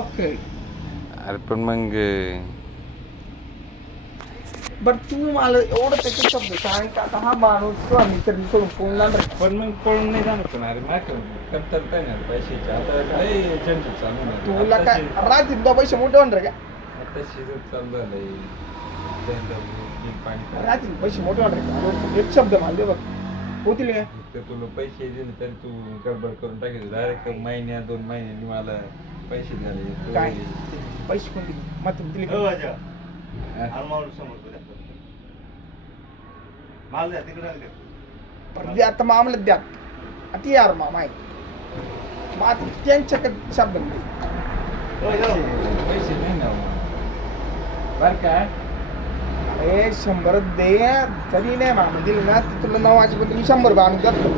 Okay. अरे पण मग बरं तू मला एवढं त्याचे शब्द सांग का आता हा माणूस किंवा मित्र करून फोन लावणार का? पण मग पळून नाही जाणार पण अरे माझ्या कमतरता नाही पैशाची आता लय झंझट चालू आहे. तुला काय राहतील तुला पैसे मोठे होणार का? आता शिजत चालू झालंय पाणी राहतील पैसे मोठे होणार का? अरे एक शब्द मला दे बघ होतील काय? तर तुला पैसे दिले तरी तू गडबड करून टाकायचं डायरेक्ट महिन्या 2 महिन्यांनी मला पैसे झाले काय पैसे कोण दिले मग दिले का? बरं दे आता मामला द्या आता यार मामा आहे मग आता त्यांच्याकडे शब्द नाही. पैसे नाही ना बर काय अरे 100 दे तरी नाही मामा दिले ना तर तुला 9 वाजेपर्यंत मी 100 रुपये आणून देतो.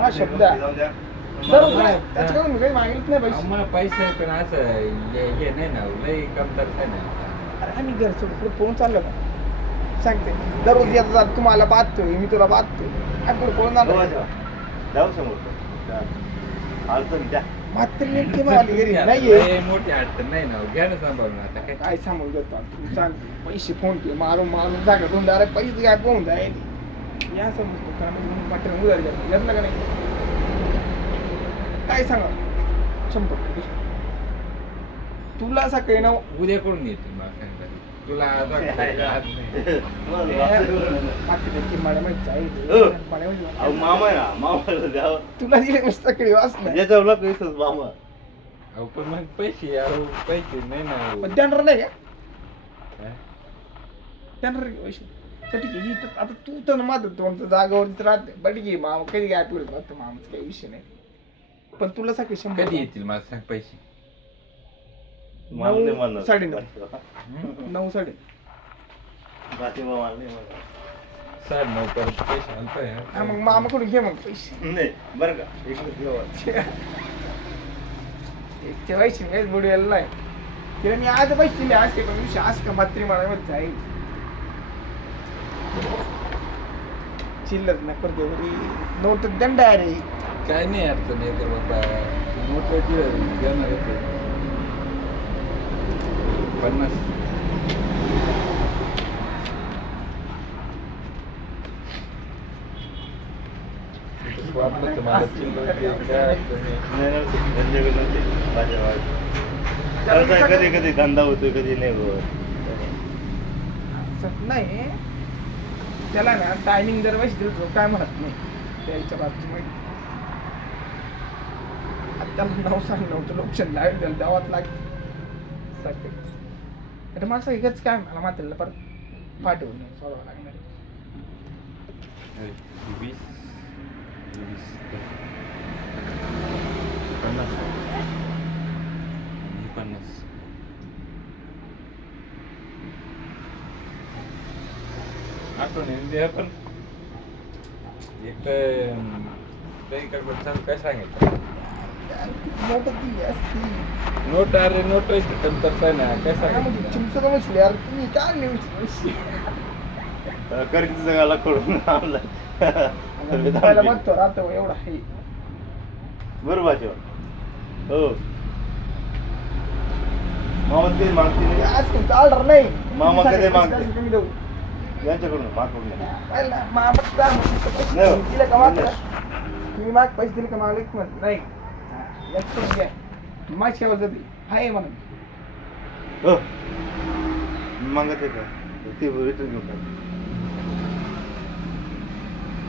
हा शब्द आहे. बरोबर आहे. त्याच्याकडून मी काही मागितलं नाही पैसे. आम्हाला पैसे पण असं हे नाही ना लय कमतरता नाही. अरे आम्ही घर सोडून पुढे पोहून चाललो का सांगते दररोज येत जात तुम्हाला बांधतोय मी तुला बांधतोय आणि पुढे पोहून आलो मात्र नेमकी मावाली घरी नाहीये. लय मोठी अडचण नाही ना घ्या ना सांभाळून आता काय काय सांगून देतो तू सांग पैसे फोन पे मारून मारून जागा दोन दारा पैसे काय पोहून जाईल या समजतो का मात्र उधार घेतलं का नाही काय सांगा 100 तुला सकाळी ना उद्या करून येते मला सांगता तुला आता काय आज नाही. तुला दिले मस्त सकाळी वाचलं अहो पण मग पैसे अहो पैसे नाही ना पण देणार नाही का काय? देणार का पैसे तर ठीक आहे इथं आता तू तर मात्र तुमचं जागावरतीच राहते बट घे मामा कधी काय आठवलं राहतं मामाचं काही विषय नाही पण तुला सकाळी 100 कधी येतील मला सांग पैसे 9 साडे 9 साडे 9:30 पर्यंत पैसे आणतोय हा मग मामाकडून घे मग पैसे एकच्या पैसे काहीच बुडवेल नाही तिला मी आज पैसे दिले असते पण विषय आज का मात्री मला जाईल चिल्लर ना करतो नोट दंड आहे रे काय नाही अडचण येते बाबा मोठ्याची घेणार येते 50 वाटलं तुम्हाला चिल्लर काय कधी कधी धंदा होतोय कधी नाही होत नाही त्याला ना टायमिंग जर पैसे दिलं काय म्हणत नाही त्याच्या बाबतीत माहिती त्याला 9 9:30 ऑप्शन लावेल त्याला द्यावाच लागेल आता माझं एकच काय मला मात्र परत पाठवून सोडवावं लागणार 20 50 आठवण द्या पण एक काही कडबड चालू काय सांगायचं नोट दिली असती नोट अरे नोट तर ना काय सांगायचं चिमचं का बसले यार तुम्ही काय लिहून करकीच्या जगाला कळून पहिला बघतो राहतो एवढा हे बरोबर हो मामा कधी मागते नाही. आज तुमचा ऑर्डर नाही मामा कधी मागते? कमी देऊ यांच्याकडून मागून नाही. पहिला मामाचं काय म्हणतो? नाही. दिलं का मात्र तुम्ही माग पैसे दिले का मागले की म्हणत नाही याच्याकडून घ्या माझी सेवा जाते हाय म्हणून हो मागत का ते रिटर्न घेऊन टाक.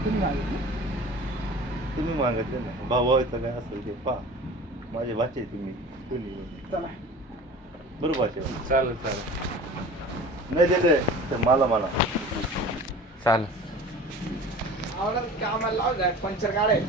तुम्ही मागितलं तुम्ही मागायचं ना भाऊ भावाचं काय असेल ते पहा माझे भाचे तुम्ही कोणी चला बरोबर भाचे चालेल चालेल नाही दिले तर मला चालेल आवडत कामाला लाव पंचर काढायला